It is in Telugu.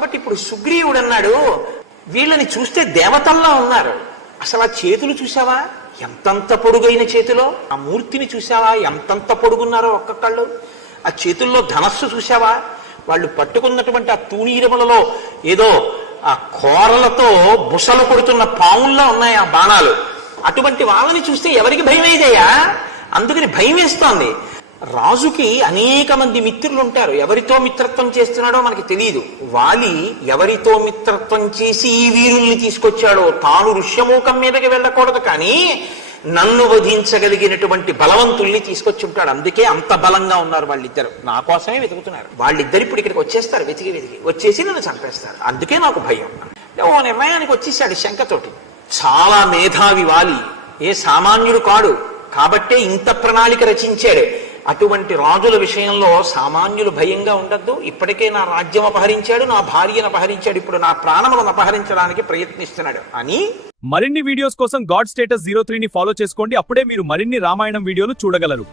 కాబట్టి ఇప్పుడు సుగ్రీవుడు అన్నాడు, వీళ్ళని చూస్తే దేవతల్లా ఉన్నారు. అసలు ఆ చేతులు చూసావా, ఎంతంత పొడుగైన చేతిలో? ఆ మూర్తిని చూసావా, ఎంతంత పొడుగున్నారో ఒక్కొక్కళ్ళు? ఆ చేతుల్లో ధనస్సు చూసావా? వాళ్ళు పట్టుకున్నటువంటి ఆ తూణీరములలో ఏదో ఆ కోరలతో బుసలు కొడుతున్న పావుల్లా ఉన్నాయి ఆ బాణాలు. అటువంటి వాళ్ళని చూస్తే ఎవరికి భయం వేయదయ్యా? అందుకని భయం వేస్తోంది. రాజుకి అనేక మంది మిత్రులు ఉంటారు. ఎవరితో మిత్రత్వం చేస్తున్నాడో మనకి తెలియదు. వాలి ఎవరితో మిత్రత్వం చేసి ఈ వీరుల్ని తీసుకొచ్చాడో, తాను ఋష్యమూకం మీదకి వెళ్ళకూడదు కానీ నన్ను వధించగలిగినటువంటి బలవంతుల్ని తీసుకొచ్చి ఉంటాడు. అందుకే అంత బలంగా ఉన్నారు వాళ్ళిద్దరు. నా కోసమే వెతుకుతున్నారు. వాళ్ళిద్దరు ఇప్పుడు ఇక్కడికి వచ్చేస్తారు, వెతికి వచ్చేసి నన్ను చంపేస్తారు. అందుకే నాకు భయం. ఓ నిర్ణయానికి వచ్చేసాడు శంకతోటి. చాలా మేధావి వాలి, ఏ సామాన్యుడు కాడు. కాబట్టే ఇంత ప్రణాళిక రచించాడు. అటువంటి రాజుల విషయంలో సామాన్యులు భయంగా ఉండద్దు. ఇప్పటికే నా రాజ్యం అపహరించాడు, నా భార్యను అపహరించాడు, ఇప్పుడు నా ప్రాణములను అపహరించడానికి ప్రయత్నిస్తున్నాడు అని. మరిన్ని వీడియోస్ కోసం గాడ్ స్టేటస్ 03ని ఫాలో చేసుకోండి. అప్పుడే మీరు మరిన్ని రామాయణం వీడియోలు చూడగలరు.